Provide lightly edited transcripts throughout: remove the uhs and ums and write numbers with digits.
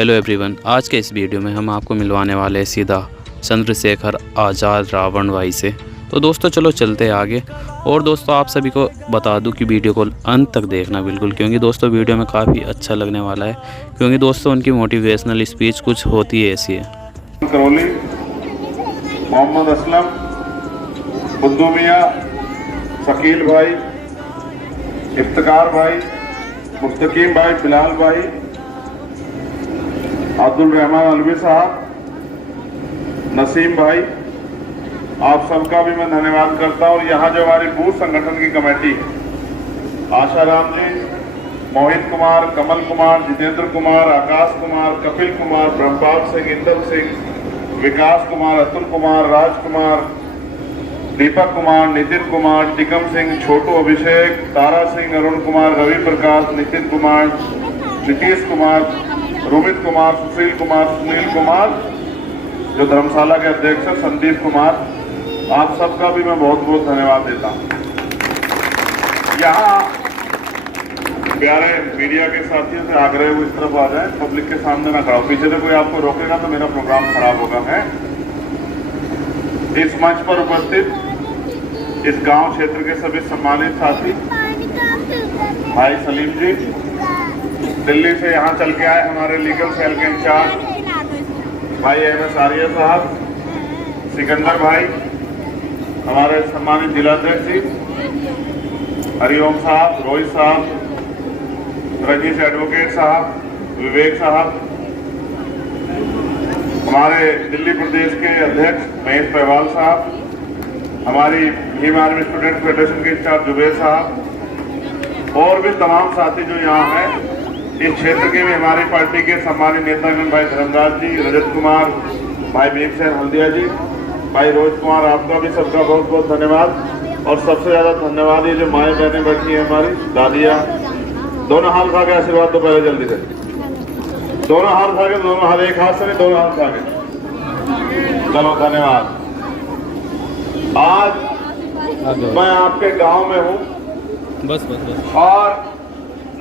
Hello everyone, आज के इस वीडियो में हम आपको मिलवाने वाले हैं सीधा चंद्रशेखर आज़ाद रावण भाई से। तो दोस्तों चलो चलते हैं आगे। और दोस्तों आप सभी को बता दूं कि वीडियो को अंत तक देखना बिल्कुल, क्योंकि दोस्तों वीडियो में काफ़ी अच्छा लगने वाला है, क्योंकि दोस्तों उनकी मोटिवेशनल स्पीच कुछ होती है ऐसी है। करौली, मोहम्मद असलम, बुद्धू मियाँ, शकील भाई, इफ्तिकार भाई, मुस्तकीम भाई, बिलाल भाई, अब्दुल रहमान अलवी साहब, नसीम भाई, आप सबका भी मैं धन्यवाद करता हूँ। और यहाँ जो हमारी बूथ संगठन की कमेटी है, आशाराम जी, मोहित कुमार, कमल कुमार, जितेंद्र कुमार, आकाश कुमार, कपिल कुमार, ब्रह्मपाल सिंह, इंदर सिंह, विकास कुमार, अतुल कुमार, राजकुमार, दीपक कुमार, नितिन कुमार, टिकम सिंह, छोटू, अभिषेक, तारा सिंह, अरुण कुमार, रवि प्रकाश, नितिन कुमार, नीतीश कुमार, रोमित कुमार, सुशील कुमार, सुनील कुमार, जो धर्मशाला के अध्यक्ष है, संदीप कुमार, आप सबका भी मैं बहुत बहुत धन्यवाद देता हूँ। यहाँ प्यारे मीडिया के साथियों से आग्रह वो इस तरफ आ जाए, पब्लिक के सामने ना खड़ा हो, पीछे से कोई आपको रोकेगा तो मेरा प्रोग्राम खराब होगा। है इस मंच पर उपस्थित इस गांव क्षेत्र के सभी सम्मानित साथी, भाई सलीम जी दिल्ली से यहाँ चल के आए, हमारे लीगल सेल के इंचार्ज भाई एम.एस. आर्य साहब, सिकंदर भाई, हमारे सम्मानित जिलाध्यक्ष जी हरिओम साहब, रोहित साहब, रजीश एडवोकेट साहब, विवेक साहब, हमारे दिल्ली प्रदेश के अध्यक्ष महेश पहवाल साहब, हमारी भीम आर्मी स्टूडेंट फेडरेशन के इंचार्ज जुबेर साहब, और भी तमाम साथी जो यहाँ हैं। इस क्षेत्र के भी हमारी पार्टी के सम्मानित नेतागण भाई धर्मराज जी, रजत कुमार, भाई भीमसेन हल्दिया जी, भाई रोहित कुमार, आपका भी सबका बहुत बहुत धन्यवाद। और सबसे ज्यादा धन्यवाद ये जो माएँ बहनें बैठी हैं, हमारी दादियाँ, दोनों हाथ उठा के आशीर्वाद दो पहले जल्दी से, दोनों हाथ उठा के, दोनों हाथ, एक हाथ से नहीं, दोनों हाथ उठा के, चलो धन्यवाद। आज मैं आपके गांव में हूँ बस और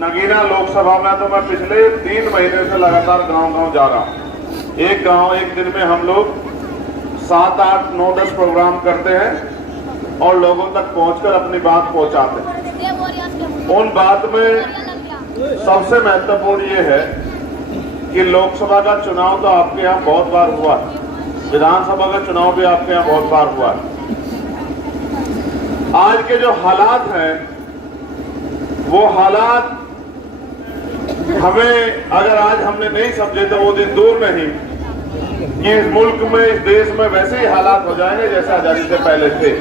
नगीना लोकसभा में तो मैं पिछले 3 महीने से लगातार गांव-गांव जा रहा हूँ। एक दिन में हम लोग 7, 8, 9, 10 प्रोग्राम करते हैं और लोगों तक पहुंचकर अपनी बात पहुंचाते हैं। उन बात में सबसे महत्वपूर्ण ये है कि लोकसभा का चुनाव तो आपके यहाँ बहुत बार हुआ है, विधानसभा का चुनाव भी आपके यहाँ बहुत बार हुआ है। आज के जो हालात हैं, वो हालात हमें, अगर आज हमने नहीं समझे तो वो दिन दूर नहीं कि इस मुल्क में, इस देश में वैसे ही हालात हो जाएंगे जैसे आजादी से पहले थे।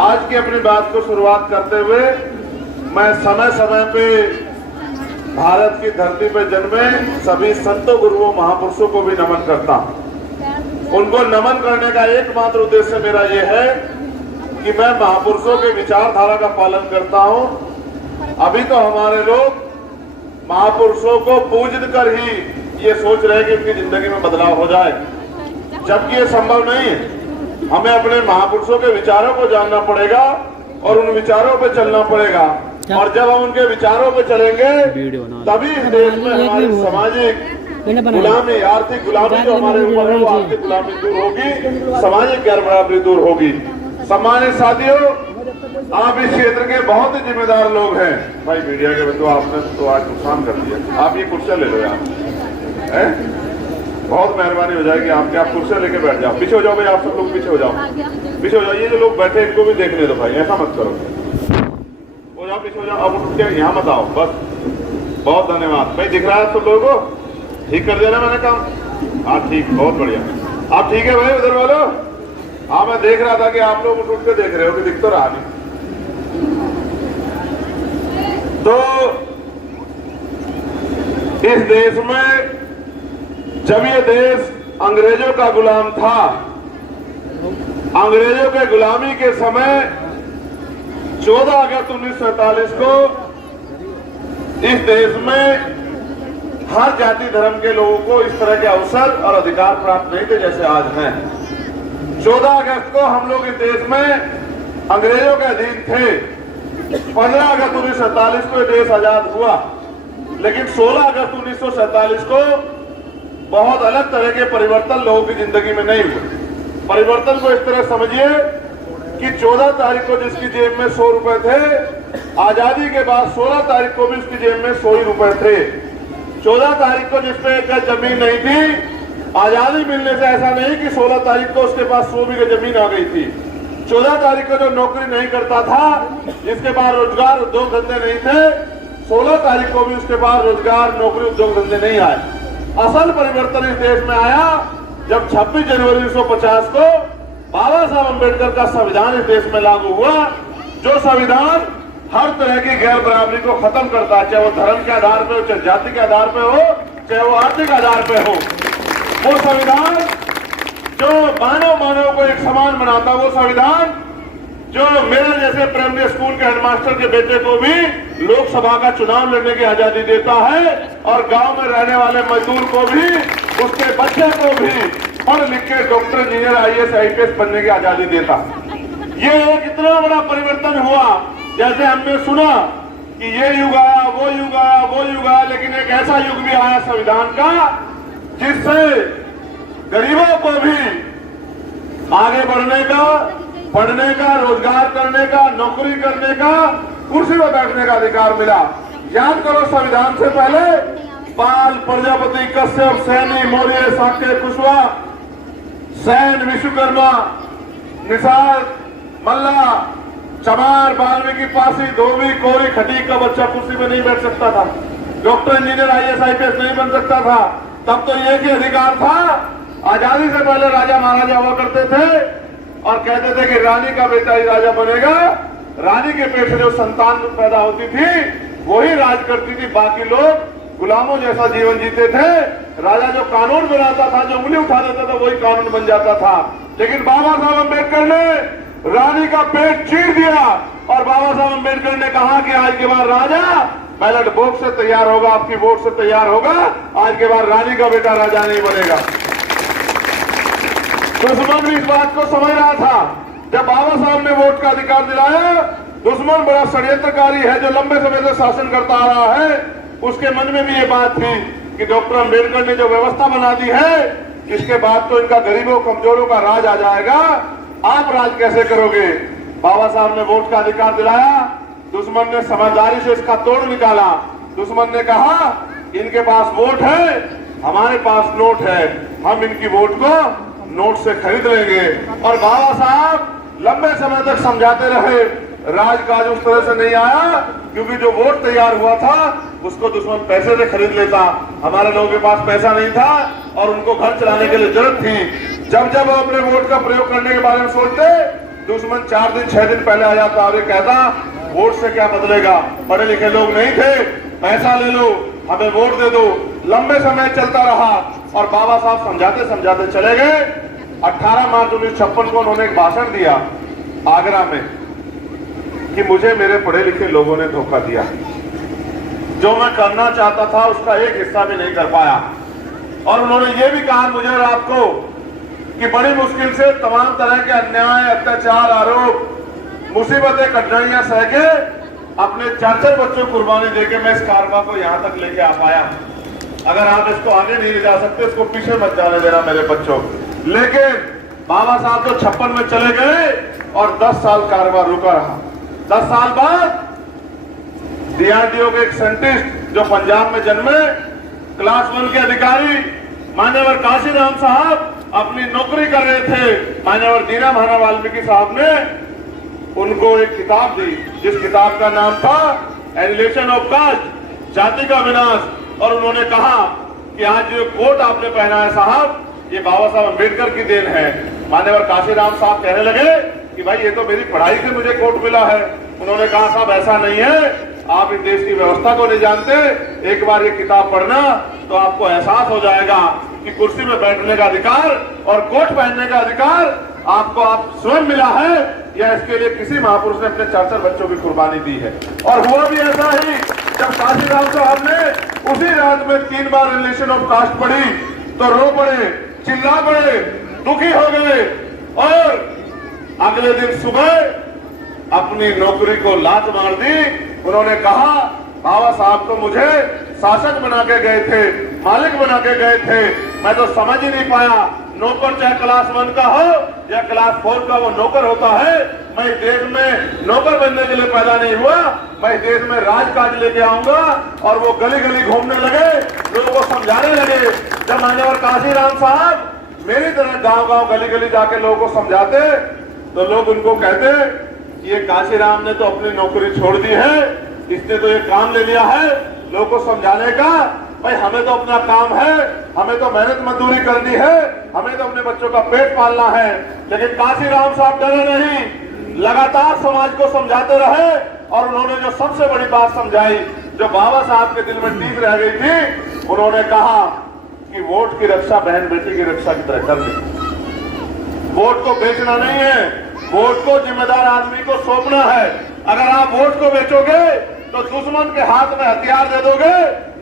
आज की अपनी बात को शुरुआत करते हुए मैं समय समय पे भारत की धरती पर जन्मे सभी संतों, गुरुओं, महापुरुषों को भी नमन करता हूं। उनको नमन करने का एकमात्र उद्देश्य मेरा यह है कि मैं महापुरुषों के विचारधारा का पालन करता हूं। अभी तो हमारे लोग महापुरुषों को पूज कर ही ये सोच रहे हैं कि उनकी जिंदगी में बदलाव हो जाए, जबकि ये संभव नहीं है। हमें अपने महापुरुषों के विचारों को जानना पड़ेगा और उन विचारों पे चलना पड़ेगा। और जब हम उनके विचारों पे चलेंगे तभी इस देश में हमारी सामाजिक गुलामी, आर्थिक गुलामी जो हमारे ऊपर है, वो आर्थिक गुलामी दूर होगी, सामाजिक गैर बराबरी दूर होगी। सम्मानित साथियों, आप इस क्षेत्र के बहुत ही जिम्मेदार लोग हैं। भाई मीडिया के बंधु, आपने तो आज नुकसान कर दिया, आप ये कुर्सियां ले लो यार, है बहुत मेहरबानी हो जाएगी आपकी, आप कुर्सियां लेके बैठ जाओ। पीछे हो जाओ भाई, आप सब लोग पीछे हो जाओ, पीछे हो जाओ। ये जो लोग बैठे इनको भी देखने दो भाई, ऐसा मत करो, हो जाओ, पीछे हो जाओ। अब उठ के यहाँ मत आओ, बस। बहुत धन्यवाद भाई, दिख रहा है सब लोगों को, ठीक कर देना मैंने काम। हाँ ठीक, बहुत बढ़िया, आप ठीक है भाई उधर वालों? हाँ मैं देख रहा था कि आप लोग उठ के देख रहे हो कि दिख तो रहा नहीं। तो इस देश में जब ये देश अंग्रेजों का गुलाम था, अंग्रेजों के गुलामी के समय 14 अगस्त 1947 को इस देश में हर जाति धर्म के लोगों को इस तरह के अवसर और अधिकार प्राप्त नहीं थे जैसे आज हैं। 14 अगस्त को हम लोग इस देश में अंग्रेजों के अधीन थे। 15 अगस्त 1947 को देश आजाद हुआ, लेकिन 16 अगस्त 1947 को बहुत अलग तरह के परिवर्तन लोगों की जिंदगी में नहीं हुए। परिवर्तन को इस तरह समझिए कि 14 तारीख को जिसकी जेब में 100 रुपए थे, आजादी के बाद 16 तारीख को भी उसकी जेब में 100 ही रुपए थे। 14 तारीख को जिसपे एक गज जमीन नहीं थी, आजादी मिलने से ऐसा नहीं कि 16 तारीख को उसके पास 100 बीघे जमीन आ गई थी। 14 तारीख को जो नौकरी नहीं करता था, जिसके पास रोजगार उद्योग धंधे नहीं थे, 16 तारीख को भी उसके पास रोजगार नौकरी उद्योग धंधे नहीं आए। असल परिवर्तन इस देश में आया जब 26 जनवरी 1950 को बाबा साहब अम्बेडकर का संविधान इस देश में लागू हुआ, जो संविधान हर तरह की गैर बराबरी को खत्म करता है, चाहे वो धर्म के आधार पे हो, चाहे जाति के आधार पे हो, चाहे वो आर्थिक आधार पे हो। वो संविधान जो मानव को एक समान बनाता, वो संविधान जो मेरे जैसे प्राइमरी स्कूल के हेडमास्टर के बेटे को भी लोकसभा का चुनाव लड़ने की आजादी देता है, और गांव में रहने वाले मजदूर को भी, उसके बच्चे को भी पढ़ लिख के डॉक्टर, इंजीनियर, IAS, IPS बनने की आजादी देता। ये एक इतना बड़ा परिवर्तन हुआ, जैसे हमने सुना कि ये युग आया, वो युग आया, वो युग आया, लेकिन एक ऐसा युग भी आया संविधान का जिससे गरीबों को भी आगे बढ़ने का, पढ़ने का, रोजगार करने का, नौकरी करने का, कुर्सी पर बैठने का अधिकार मिला। याद करो, संविधान से पहले पाल, प्रजापति, कश्यप, सैनी, मौर्य, शाक्य, कुशवाहा, सैन, विश्वकर्मा, निषाद, मल्ला, चमार, वाल्मीकि, पासी, धोबी, कोरी, खटीक का बच्चा कुर्सी में नहीं बैठ सकता था। डॉक्टर, इंजीनियर, IAS, IPS नहीं बन सकता था। तब तो एक ही अधिकार था। आजादी से पहले राजा महाराजा हुआ करते थे और कहते थे कि रानी का बेटा ही राजा बनेगा। रानी के पेट से जो संतान पैदा होती थी वही राज करती थी, बाकी लोग गुलामों जैसा जीवन जीते थे। राजा जो कानून बनाता था, जो उंगली उठा देता था, वही कानून बन जाता था। लेकिन बाबा साहब अम्बेडकर ने रानी का पेट चीर दिया और बाबा साहब अम्बेडकर ने कहा कि आज के बाद राजा बैलेट बॉक्स से तैयार होगा, आपकी वोट से तैयार होगा, आज के बाद रानी का बेटा राजा नहीं बनेगा। दुश्मन भी इस बात को समझ रहा था। जब बाबा साहब ने वोट का अधिकार दिलाया, दुश्मन बड़ा षड्यंत्रकारी है जो लंबे समय से शासन करता आ रहा है, उसके मन में भी ये बात थी कि डॉक्टर अम्बेडकर ने जो व्यवस्था बना दी है, इसके बाद तो इनका गरीबों कमजोरों का राज आ जाएगा, आप राज कैसे करोगे। बाबा साहब ने वोट का अधिकार दिलाया, दुश्मन ने समझदारी से इसका तोड़ निकाला। दुश्मन ने कहा इनके पास वोट है, हमारे पास नोट है, हम इनकी वोट को नोट से खरीद लेंगे। और बाबा साहब लंबे समय तक समझाते रहे, राजकाज उस तरह से नहीं आया, क्योंकि जो वोट तैयार हुआ था उसको दुश्मन पैसे से खरीद लेता। हमारे लोगों के पास पैसा नहीं था और उनको घर चलाने के लिए जरूरत थी। जब जब अपने वोट का प्रयोग करने के बारे में सोचते, दुश्मन 4 दिन 6 दिन पहले आ जाता और ये कहता वोट से क्या बदलेगा, पढ़े लिखे लोग नहीं थे, पैसा ले लो, हमें वोट दे दो। लंबे समय चलता रहा और बाबा साहब समझाते समझाते चले गए। 18 मार्च 1956 को उन्होंने एक भाषण दिया आगरा में कि मुझे मेरे पढ़े लिखे लोगों ने धोखा दिया, जो मैं करना चाहता था उसका एक हिस्सा भी नहीं कर पाया। और उन्होंने ये भी कहा मुझे और आपको कि बड़ी मुश्किल से तमाम तरह के अन्याय, अत्याचार, आरोप, मुसीबतें, कठिनाइयां सह के अपने 4 बच्चों को कुर्बानी देके मैं इस कारवा को यहां तक लेके आ पाया। अगर आप इसको आगे नहीं ले जा सकते, इसको पीछे मत जाने देना मेरे बच्चों। लेकिन बाबा साहब तो 56 में चले गए और 10 साल कारवा रुका रहा। 10 साल बाद DRDO के एक साइंटिस्ट जो पंजाब में जन्मे, क्लास 1 के अधिकारी मान्यवर काशीराम साहब अपनी नौकरी कर रहे थे। मान्यवर दीना महाना वाल्मीकि साहब ने उनको एक किताब दी, जिस किताब का नाम था एनिहिलेशन ऑफ कास्ट, जाति का विनाश। और उन्होंने कहा कि आज जो कोट आपने पहना है साहब, ये बाबा साहब अम्बेडकर की देन है। मान्यवर काशीराम साहब कहने लगे कि भाई ये तो मेरी पढ़ाई से मुझे कोट मिला है। उन्होंने कहा साहब ऐसा नहीं है, आप इस देश की व्यवस्था को नहीं जानते, एक बार ये किताब पढ़ना तो आपको एहसास हो जाएगा कि कुर्सी में बैठने का अधिकार और कोट पहनने का अधिकार आपको आप स्वयं मिला है या इसके लिए किसी महापुरुष ने अपने 4 बच्चों की कुर्बानी दी है। और हुआ भी ऐसा ही, जब काशीराम साहब ने उसी रात में 3 बार एनिहिलेशन ऑफ कास्ट पढ़ी तो रो पड़े, चिल्ला पड़े, दुखी हो गए और अगले दिन सुबह अपनी नौकरी को लात मार दी। उन्होंने कहा बाबा साहब तो मुझे शासक बना के गए थे, मालिक बना के गए थे, मैं तो समझ ही नहीं पाया। नौकर चाहे क्लास 1 का हो या क्लास 4 का, वो नौकर होता है। मैं इस देश में नौकर बनने के लिए पैदा नहीं हुआ, मैं इस देश में राजकाज लेके आऊंगा। और वो गली गली घूमने लगे, लोगों को समझाने लगे। जब मान्यवर काशीराम साहब मेरी तरह गांव गांव गली गली जाके लोगों को समझाते, तो लोग उनको कहते ये काशीराम ने तो अपनी नौकरी छोड़ दी है, इसने तो ये काम ले लिया है लोगों को समझाने का। भाई हमें तो अपना काम है, हमें तो मेहनत मजदूरी करनी है, हमें तो अपने बच्चों का पेट पालना है। लेकिन काशीराम साहब डरे नहीं, लगातार समाज को समझाते रहे। और उन्होंने जो सबसे बड़ी बात समझाई, जो बाबा साहब के दिल में टीक रह गई थी, उन्होंने कहा कि वोट की रक्षा बहन बेटी की रक्षा की तरह कर दी। वोट को बेचना नहीं है, वोट को जिम्मेदार आदमी को सौंपना है। अगर आप वोट को बेचोगे तो दुश्मन के हाथ में हथियार दे दोगे,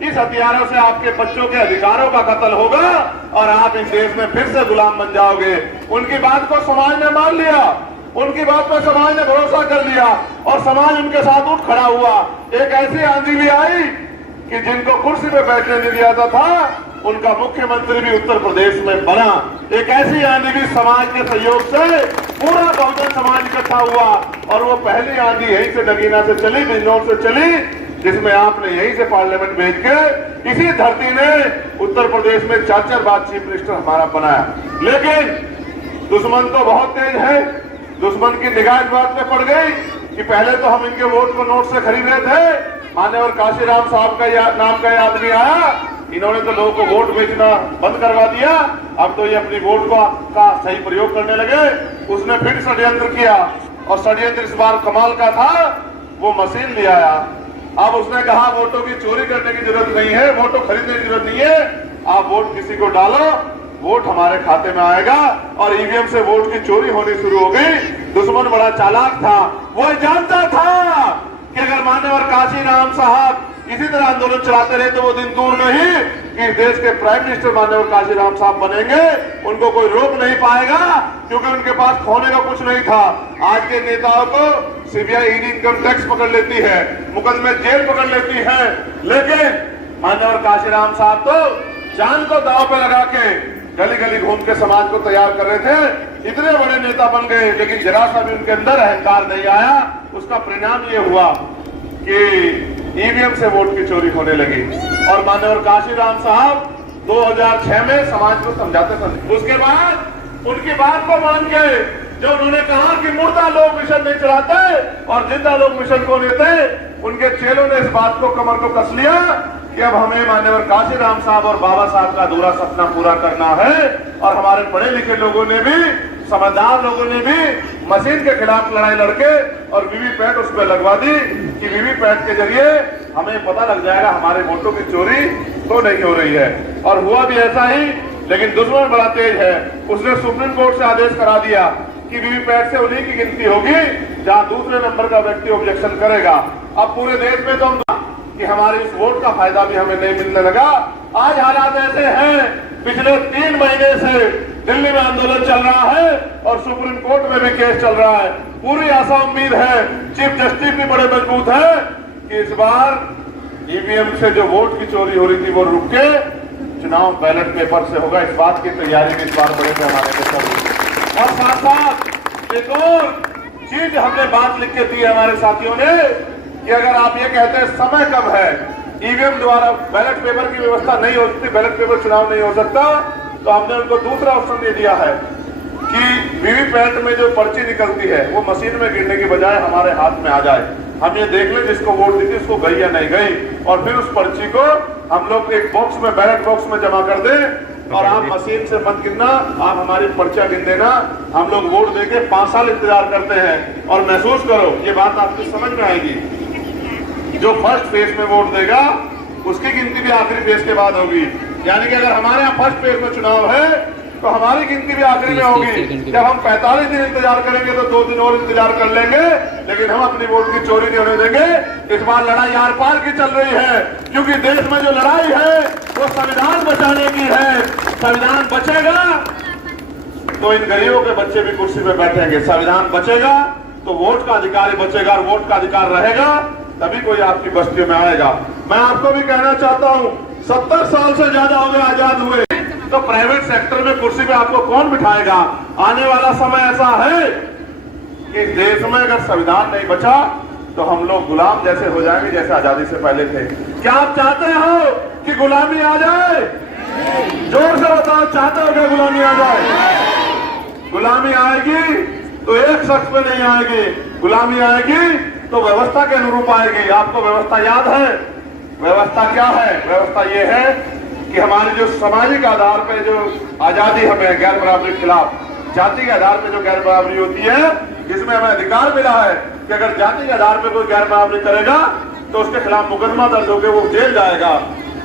इस हथियारों से आपके बच्चों के अधिकारों का कत्ल होगा और आप इस देश में फिर से गुलाम बन जाओगे। उनकी बात को समाज ने मान लिया, उनकी बात पर समाज ने भरोसा कर लिया और समाज उनके साथ उठ खड़ा हुआ। एक ऐसी आंधी भी आई कि जिनको कुर्सी पे बैठने नहीं दिया था, उनका मुख्यमंत्री भी उत्तर प्रदेश में बना। एक ऐसी आंधी भी समाज के सहयोग से पूरा बहुजन समाज इकट्ठा हुआ। और वो पहली आंधी यहीं से नगीना से चली, बिजनौर से चली, जिसमें आपने यहीं से पार्लियामेंट भेज के इसी धरती ने उत्तर प्रदेश में 4 बार चीफ मिनिस्टर हमारा बनाया। लेकिन दुश्मन तो बहुत तेज है। दुश्मन की निगाह इस बात में पड़ गई कि पहले तो हम इनके वोट को नोट से खरीद रहे थे, मान्यवर काशीराम साहब का नाम का आदमी आया, इन्होंने तो लोगों को वोट बेचना बंद करवा दिया। अब तो ये अपनी वोट का सही प्रयोग करने लगे। उसने फिर षड्यंत्र किया और षड्यंत्र इस बार कमाल का था, वो मशीन ले आया। अब उसने कहा वोटों की चोरी करने की जरूरत नहीं है, वोटों खरीदने की जरूरत नहीं है, आप वोट किसी को डालो, वोट हमारे खाते में आएगा। और ईवीएम से वोट की चोरी होनी शुरू हो गई। दुश्मन बड़ा चालाक था, वो जानता था कि अगर मान्यवर काशीराम साहब इसी तरह आंदोलन चलाते रहे तो वो दिन दूर नहीं कि देश के प्राइम मिनिस्टर माननीय काशीराम साहब बनेंगे। उनको कोई रोक नहीं पाएगा, क्योंकि उनके पास खोने का कुछ नहीं था। आज के नेताओं को सीबीआई ईडी इनकम टैक्स पकड़ लेती है, मुकदमे जेल पकड़ लेती है, लेकिन माननीय काशीराम साहब तो जान को दांव पे लगा के गली गली घूम के समाज को तैयार कर रहे थे। इतने बड़े नेता बन गए, लेकिन जरा सा भी उनके अंदर अहंकार नहीं आया। उसका परिणाम ये हुआ कि ईवीएम से वोट की चोरी होने लगी। और माननीय काशीराम साहब 2006 में समाज को समझाते थे। उसके बाद उनकी बात को मान के जो उन्होंने कहा कि मुर्दा लोग मिशन नहीं चलाते और जिंदा लोग मिशन को लेते, उनके चेलों ने इस बात को कमर को कस लिया कि अब हमें माननीय काशीराम साहब और बाबा साहब का अधूरा सपना पूरा करना है। और हमारे पढ़े लिखे लोगों ने भी, समझदार लोगों ने भी मशीन के खिलाफ लड़ाई लड़के और वीवीपैट उस पर लगवा दी कि वीवीपैट के जरिए हमें पता लग जाएगा हमारे वोटों की चोरी तो नहीं हो रही है। और हुआ भी ऐसा ही, लेकिन दुश्मन बड़ा तेज है। उसने सुप्रीम कोर्ट से आदेश करा दिया कि वीवीपैट से उन्हीं की गिनती होगी जहां दूसरे नंबर का व्यक्ति ऑब्जेक्शन करेगा। अब पूरे देश में तो कि हमारे इस वोट का फायदा भी हमें नहीं मिलने लगा। आज हालात ऐसे हैं, पिछले 3 महीने से दिल्ली में आंदोलन चल रहा है और सुप्रीम कोर्ट में भी केस चल रहा है। पूरी आशा उम्मीद है, चीफ जस्टिस भी बड़े मजबूत है कि इस बार ईवीएम से जो वोट की चोरी हो रही थी वो रुक के चुनाव बैलेट पेपर से होगा। इस बात की तैयारी भी इस बार बड़े पैमाने पर चल रही है। और साथ साथ एक और चीज हमने बात लिख के दी है हमारे साथियों ने कि अगर आप ये कहते हैं समय कब है, ईवीएम द्वारा बैलेट पेपर की व्यवस्था नहीं हो सकती, बैलेट पेपर चुनाव नहीं हो सकता, तो हमने उनको दूसरा ऑप्शन दे दिया है कि वीवीपैट में जो पर्ची निकलती है वो मशीन में गिरने की बजाय हमारे हाथ में आ जाए। हम ये देख लें जिसको वोट दी थी उसको गई या नहीं गई, और फिर उस पर्ची को हम लोग एक बॉक्स में, बैलेट बॉक्स में जमा कर दें और आप मशीन से मत गिनना, आप हमारी पर्चा गिन देना। हम लोग वोट देके 5 साल इंतजार करते हैं और महसूस करो, ये बात आपकी समझ में आएगी। जो फर्स्ट फेज में वोट देगा उसकी गिनती भी आखिरी फेज के बाद होगी। यानी कि अगर हमारे यहाँ फर्स्ट फेज में चुनाव है तो हमारी गिनती भी आखिरी में होगी। जब हम 45 दिन इंतजार करेंगे तो 2 दिन और इंतजार कर लेंगे, लेकिन हम अपनी वोट की चोरी नहीं होने देंगे। इस बार लड़ाई आर पार की चल रही है, क्योंकि देश में जो लड़ाई है वो संविधान बचाने की है। संविधान बचेगा तो इन गरीबों के बच्चे भी कुर्सी पे बैठेंगे। संविधान बचेगा तो वोट का अधिकार ही बचेगा, और वोट का अधिकार रहेगा तभी कोई आपकी बस्तियों में आएगा। मैं आपको भी कहना चाहता हूं, 70 साल से ज्यादा हो गए आजाद हुए, तो प्राइवेट सेक्टर में कुर्सी पे आपको कौन बिठाएगा? आने वाला समय ऐसा है कि देश में अगर संविधान नहीं बचा तो हम लोग गुलाम जैसे हो जाएंगे जैसे आजादी से पहले थे। क्या आप चाहते हो कि गुलामी आ जाए? जोर से बताओ, चाहते हो क्या गुलामी आ जाए? गुलामी आएगी तो एक शख्स पे नहीं आएगी, गुलामी आएगी तो व्यवस्था के अनुरूप आएगी। आपको व्यवस्था याद है? व्यवस्था क्या है? व्यवस्था ये है कि हमारी जो सामाजिक आधार पे जो आजादी हमें गैर बराबरी के खिलाफ, जाति के आधार पे जो गैर बराबरी होती है, इसमें हमें अधिकार मिला है कि अगर जाति के आधार पे कोई गैर बराबरी करेगा तो उसके खिलाफ मुकदमा दर्ज होकर वो जेल जाएगा।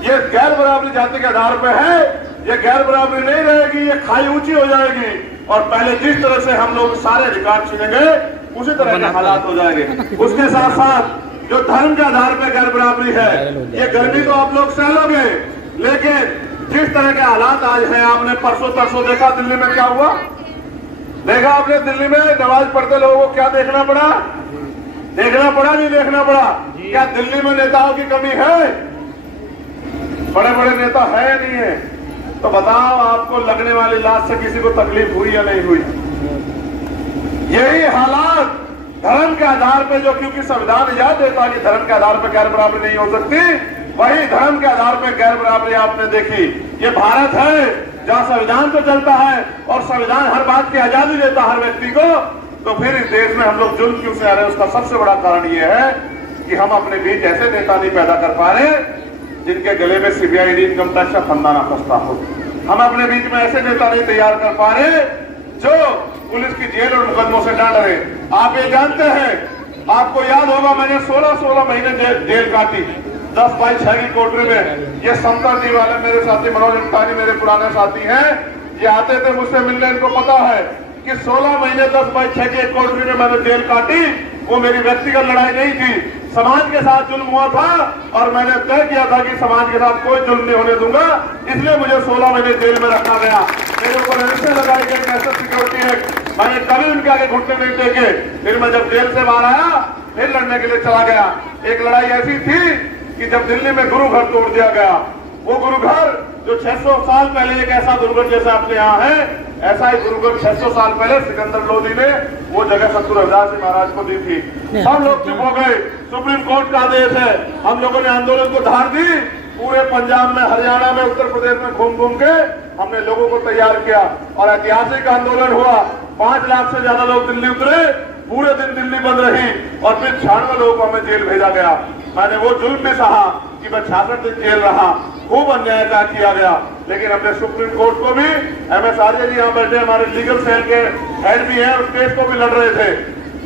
ये गैर बराबरी जाति के आधार पे है, ये गैर बराबरी नहीं रहेगी, ये खाई ऊंची हो जाएगी और पहले जिस तरह से हम लोग सारे अधिकार छीनेंगे उसी तरह के हालात हो जाएंगे। उसके साथ साथ जो धर्म के आधार पे गैर बराबरी है, ये गर्मी तो आप लोग सह लोगे, लेकिन जिस तरह के हालात आज हैं, आपने परसों तरसों देखा दिल्ली में क्या हुआ? देखा आपने दिल्ली में नमाज पढ़ते लोगों को क्या देखना पड़ा? देखना पड़ा नहीं देखना पड़ा? क्या दिल्ली में नेताओं की कमी है? बड़े बड़े नेता है नहीं है? तो बताओ, आपको लगने वाली लाश से किसी को तकलीफ हुई या नहीं हुई? यही हालात धर्म के आधार पे, जो क्योंकि संविधान इजाजत देता कि धर्म के आधार पे गैर बराबरी नहीं हो सकती, वही धर्म के आधार पे गैर बराबरी आपने देखी। ये भारत है जहाँ संविधान तो चलता है और संविधान हर बात की आजादी देता हर व्यक्ति को, तो फिर इस देश में हम लोग जुल्म क्यों से आ रहे हैं? उसका सबसे बड़ा कारण ये है कि हम अपने बीच ऐसे नेता नहीं पैदा कर पा रहे जिनके गले में सीबीआई इनकम टैक्स का फंदा ना फंसता हो। हम अपने बीच में ऐसे नेता नहीं तैयार कर पा रहे जो पुलिस की जेल और मुकदमों से ना डरे। आप ये जानते हैं, आपको याद होगा, मैंने 16 महीने जेल काटी 10/6 की कोठरी में। ये समता जी वाले मेरे साथी मनोज अंतानी मेरे पुराने साथी हैं, ये आते थे मुझसे मिलने, इनको पता है कि 16 महीने 10/6 की कोठरी में मैंने जेल काटी। वो मेरी व्यक्तिगत लड़ाई नहीं थी, समाज के साथ जुल्म हुआ था और मैंने तय किया था कि समाज के साथ कोई जुल्म नहीं होने दूंगा, इसलिए मुझे 16 महीने जेल में रखा गया। मेरे ऊपर एनएसए लगाई गई, नेशनल सिक्योरिटी एक्ट, मैंने कभी उनके आगे घुटने नहीं टेके। फिर मैं जब जेल से बाहर आया फिर लड़ने के लिए चला गया। एक लड़ाई ऐसी थी कि जब दिल्ली में गुरु घर तोड़ दिया गया, वो गुरु घर जो 600 साल पहले एक ऐसा दुर्गढ़ जैसा अपने यहाँ है, ऐसा ही गुरुगढ़ 600 साल पहले सिकंदर लोधी ने वो जगह सतगुरु रविदास जी महाराज को दी थी। हम लोग चुप हो गए, सुप्रीम कोर्ट का आदेश है। हम लोगों ने आंदोलन को धार दी, पूरे पंजाब में, हरियाणा में, उत्तर प्रदेश में घूम घूम के हमने लोगों को तैयार किया और ऐतिहासिक आंदोलन हुआ। 5 लाख से ज्यादा लोग दिल्ली उतरे, पूरे दिन दिल्ली बंद रही और फिर 96 लोगों को हमें जेल भेजा गया। मैंने वो जुल्म भी सहा कि मैं 66 दिन जेल रहा, खूब अन्याय किया गया, लेकिन हमने सुप्रीम कोर्ट को भी, MS आर्य जी यहाँ बैठे हमारे लीगल सेल के हेड भी हैं, उस केस को भी लड़ रहे थे।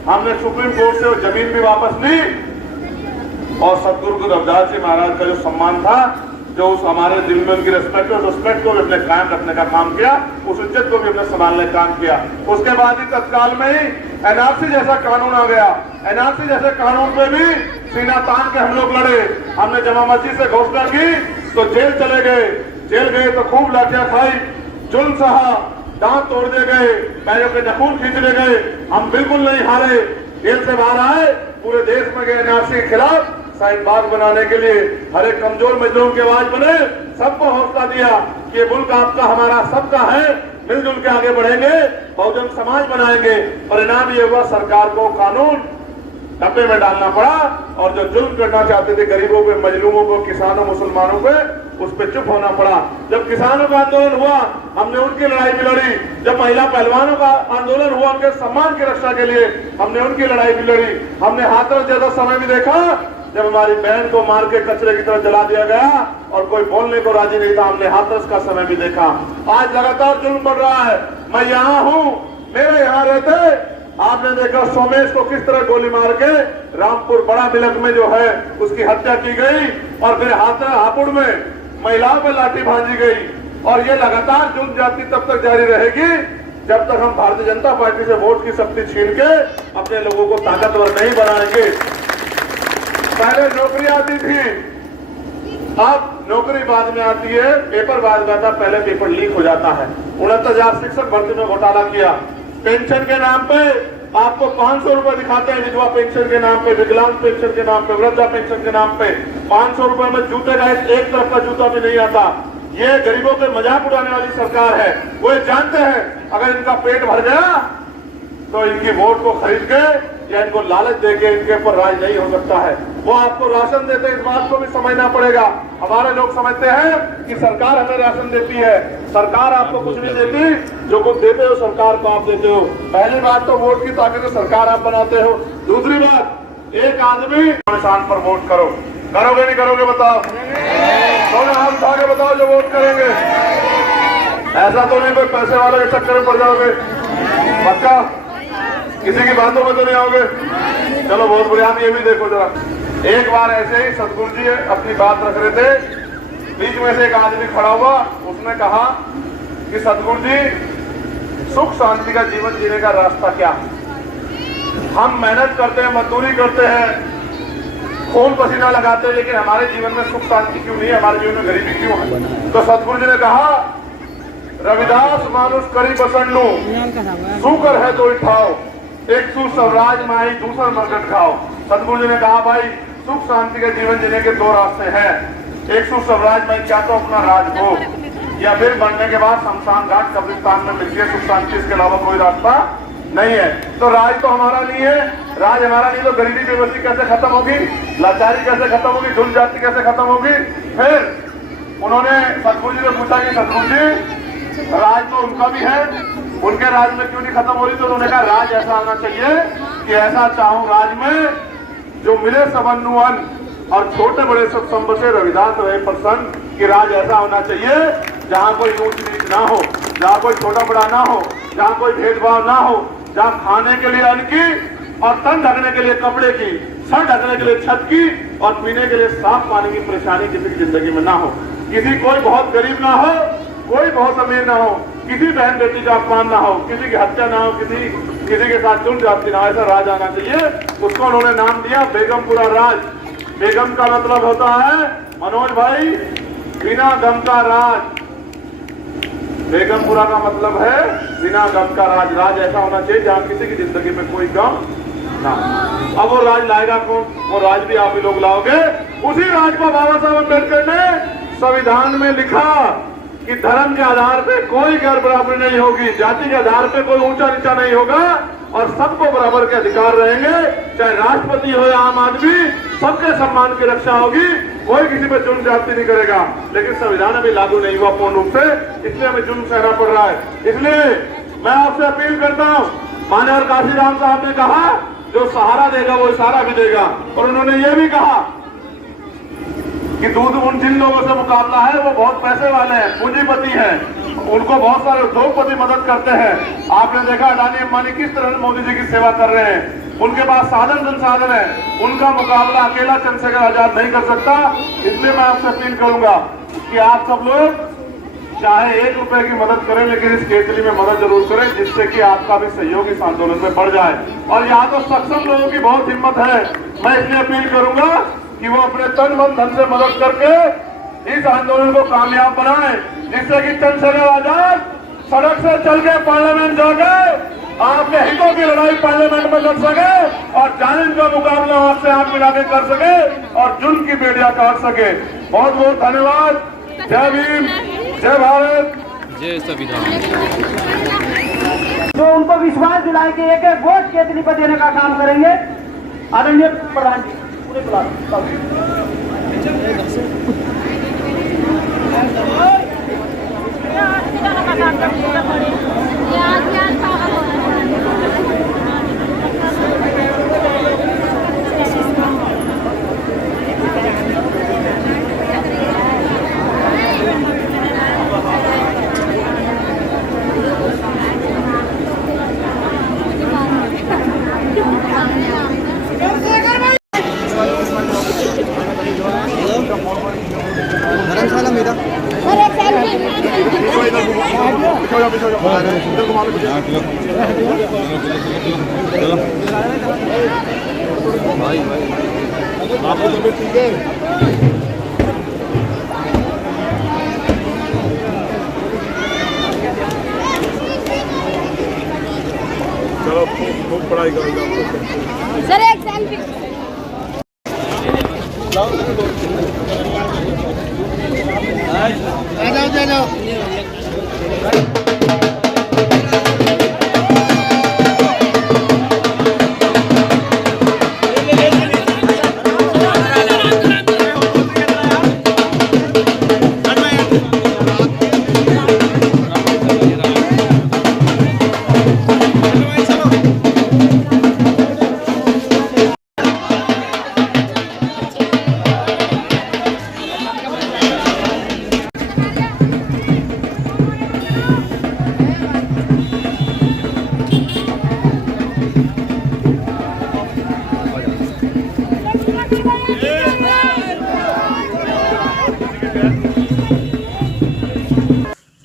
हमने सुप्रीम कोर्ट से वो जमीन भी वापस ली और सतगुरु रविदास जी महाराज का जो सम्मान था, जो उस हमारे दिल में उनकी रिस्पेक्ट और रिस्पेक्ट को भी अपने कायम रखने का काम किया, उस इज्जत को भी अपने संभालने का काम किया। उसके बाद ही तत्काल में ही NRC जैसा कानून आ गया। NRC जैसे कानून पे भी सीना तान के हम लोग लड़े। हमने जमा मस्जिद से घोषणा की तो जेल चले गए, जेल गए तो खूब लाठियां खाई, जुल्म सहा, दांत तोड़ दिए गए, पैरों के नखून खींचने गए। हम बिल्कुल नहीं हारे, जेल से बाहर आए, पूरे देश में गए NRC के खिलाफ शाहीन बाग बनाने के लिए, हर एक कमजोर मजलूम की आवाज बने, सबको हौसला दिया कि ये मुल्क आपका, हमारा, सबका है, मिलजुल के आगे बढ़ेंगे, बहुजन समाज बनाएंगे। परिणाम ये हुआ, सरकार को कानून डब्बे में डालना पड़ा और जो जुल्म करना चाहते थे गरीबों पे, मजलूमों को, किसानों, मुसलमानों पे, उस पर चुप होना पड़ा। जब किसानों का आंदोलन हुआ हमने उनकी लड़ाई भी लड़ी, जब महिला पहलवानों का आंदोलन हुआ उनके सम्मान की रक्षा के लिए हमने उनकी लड़ाई भी लड़ी। हमने हाथरस जैसा समय भी देखा जब हमारी बहन को मार के कचरे की तरह जला दिया गया और कोई बोलने को राजी नहीं था। हमने हाथरस का समय भी देखा। आज लगातार जुल्म बढ़ रहा है। मैं यहाँ हूँ, मेरे यहाँ रहते आपने देखा सोमेश को किस तरह गोली मार के रामपुर बड़ा मिलक में जो है उसकी हत्या की गई और फिर हापुड़ में महिलाओं पर लाठी भांजी गई। और ये लगातार जुल्म जाति तब तक जारी रहेगी जब तक हम भारतीय जनता पार्टी से वोट की शक्ति छीन के अपने लोगों को ताकतवर नहीं बनाएंगे। पहले नौकरी आती थी, अब नौकरी बाद में आती है, पेपर बाद में आता, पहले पेपर लीक हो जाता है। 69,000 शिक्षक भर्ती में घोटाला किया। पेंशन के नाम पे आपको 500 रुपए दिखाते हैं, विधवा पेंशन के नाम पे, विकलांग पेंशन के नाम पे, वृद्धा पेंशन के नाम पे 500 रुपए में जूते का एक तरफ का जूता भी नहीं आता। ये गरीबों के मजाक उड़ाने वाली सरकार है। वो जानते हैं अगर इनका पेट भर गया तो इनकी वोट को खरीद के या इनको लालच देके इनके ऊपर राज नहीं हो सकता है। वो आपको राशन देते, इस बात को भी समझना पड़ेगा। हमारे लोग समझते हैं कि सरकार हमें राशन देती है, सरकार आपको कुछ नहीं देती। जो कुछ देते हो सरकार को आप देते हो। पहली बात तो वोट की ताकत से सरकार आप बनाते हो। दूसरी बात, एक आदमी निशान पर वोट करो। करोगे नहीं करोगे बताओ? दोनों हाथ उठा के बताओ जो वोट करेंगे। ऐसा तो नहीं कोई पैसे वाले के चक्कर में पड़ जाओगे? पक्का? किसी की बातों में तो नहीं आओगे? चलो बहुत बढ़िया। ये भी देखो जरा, एक बार ऐसे ही सतगुरु जी अपनी बात रख रहे थे, बीच में से एक आदमी खड़ा हुआ, उसने कहा कि सतगुरु जी सुख शांति का जीवन जीने का रास्ता क्या? हम मेहनत करते हैं, मजदूरी करते हैं, खून पसीना लगाते हैं, लेकिन हमारे जीवन में सुख शांति क्यों नहीं है? हमारे जीवन में गरीबी क्यों है? तो सतगुरु जी ने कहा, रविदास मानुष करी बसन लू, सुकर है तो उठाओ, एक सु स्वराज माई दूसरा मरकट खाओ। सतगुरु जी ने कहा भाई सुख शांति के जीवन जीने के दो रास्ते हैं। एक सु स्वराज माई, क्या तो अपना राज हो, या फिर बनने के बाद शमशान घाट कब्रिस्तान में मिलती है सुख शांति, इसके अलावा कोई रास्ता नहीं है। तो राज तो हमारा नहीं है। राज हमारा नहीं तो गरीबी बेबसी कैसे खत्म होगी? लाचारी कैसे खत्म होगी? झुंड जाति कैसे खत्म होगी? फिर उन्होंने सतगुरु जी से पूछा कि सतगुरु जी राज तो उनका भी है, उनके राज में क्यों नहीं खत्म हो रही? तो उन्होंने कहा राज ऐसा आना चाहिए कि ऐसा चाहूं राज में जो मिले सबन्नु अन्न और छोटे बड़े सब संब से रविदास रहे प्रसन्न। कि राज ऐसा होना चाहिए जहाँ कोई ऊंच नीच ना हो, जहाँ कोई छोटा बड़ा ना हो, जहाँ कोई भेदभाव ना हो, जहाँ खाने के लिए अन्न की और तन ढकने के लिए कपड़े की, सर ढकने के लिए छत की और पीने के लिए साफ पानी की परेशानी किसी की जिंदगी में ना हो। किसी कोई बहुत गरीब ना हो, कोई बहुत अमीर ना हो, किसी बहन बेटी का अपमान ना हो, किसी की हत्या ना हो, किसी के साथ झुंड जाति ना हो। ऐसा राज आना चाहिए। उसको उन्होंने नाम दिया बेगमपुरा राज। बेगम का मतलब होता है मनोज भाई बिना गम का राज। बेगमपुरा का मतलब है बिना गम का राज। राज ऐसा होना चाहिए जहाँ किसी की जिंदगी में कोई गम ना। अब वो राज लाएगा कौन? वो राज भी आप ही लोग लाओगे। उसी राज को बाबा साहब अम्बेडकर ने संविधान में लिखा कि धर्म के आधार पे कोई गैर बराबरी नहीं होगी, जाति के आधार पे कोई ऊंचा नीचा नहीं होगा और सबको बराबर के अधिकार रहेंगे। चाहे राष्ट्रपति हो या आम आदमी, सबके सम्मान की रक्षा होगी। कोई किसी पे जुल्म जाति नहीं करेगा। लेकिन संविधान अभी लागू नहीं हुआ पूर्ण रूप से, इसलिए हमें जुल्म सहना पड़ रहा है। इसलिए मैं आपसे अपील करता हूँ, माननीय काशीराम साहब ने कहा जो सहारा देगा वो इशारा भी देगा। और उन्होंने ये भी कहा कि दूध उन जिन लोगों से मुकाबला है वो बहुत पैसे वाले हैं, पूंजीपति हैं, उनको बहुत सारे उद्योगपति मदद करते हैं। आपने देखा अडानी अंबानी किस तरह मोदी जी की सेवा कर रहे हैं। उनके पास साधन संसाधन है, उनका मुकाबला अकेला चंद्रशेखर आजाद नहीं कर सकता। इसलिए मैं आपसे अपील करूंगा कि आप सब लोग चाहे 1 रुपए की मदद करें, लेकिन इस केतली में मदद जरूर करें, जिससे कि आपका भी सहयोग इस आंदोलन में बढ़ जाए। और यहाँ तो सक्षम लोगों की बहुत हिम्मत है। मैं इसलिए अपील करूंगा कि वो अपने तन मन धन से मदद करके इस आंदोलन को कामयाब बनाएं, जिससे कि चंद्रशेखर आजाद सड़क से चल के पार्लियामेंट जाके आपके हितों की लड़ाई पार्लियामेंट में लड़ सके और जालिम का मुकाबला आपसे हाथ मिला के कर सके और जुल्म की बेड़ियां काट सके। बहुत बहुत धन्यवाद। जय भीम, जय भारत, जय संविधान। जो उनको विश्वास दिलाए कि एक एक वोट केतली पर देने का काम करेंगे। आदरणीय प्रधान जी पूरे धर्मशाला मेरा आपको तबीयत ठीक है? चलो खूब पढ़ाई करेगा। सर एक सेल्फी। आ जाओ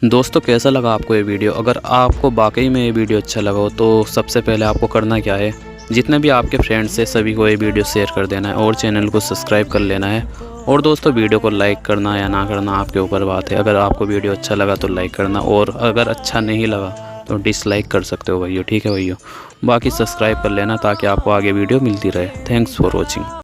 दोस्तों कैसा लगा आपको ये वीडियो? अगर आपको वाकई में ये वीडियो अच्छा लगा हो तो सबसे पहले आपको करना क्या है, जितने भी आपके फ्रेंड्स हैं सभी को ये वीडियो शेयर कर देना है और चैनल को सब्सक्राइब कर लेना है। और दोस्तों वीडियो को लाइक करना या ना करना आपके ऊपर बात है। अगर आपको वीडियो अच्छा लगा तो लाइक करना, और अगर अच्छा नहीं लगा तो डिसलाइक कर सकते हो भैया, ठीक है भैया। बाकी सब्सक्राइब कर लेना ताकि आपको आगे वीडियो मिलती रहे। Thanks for watching.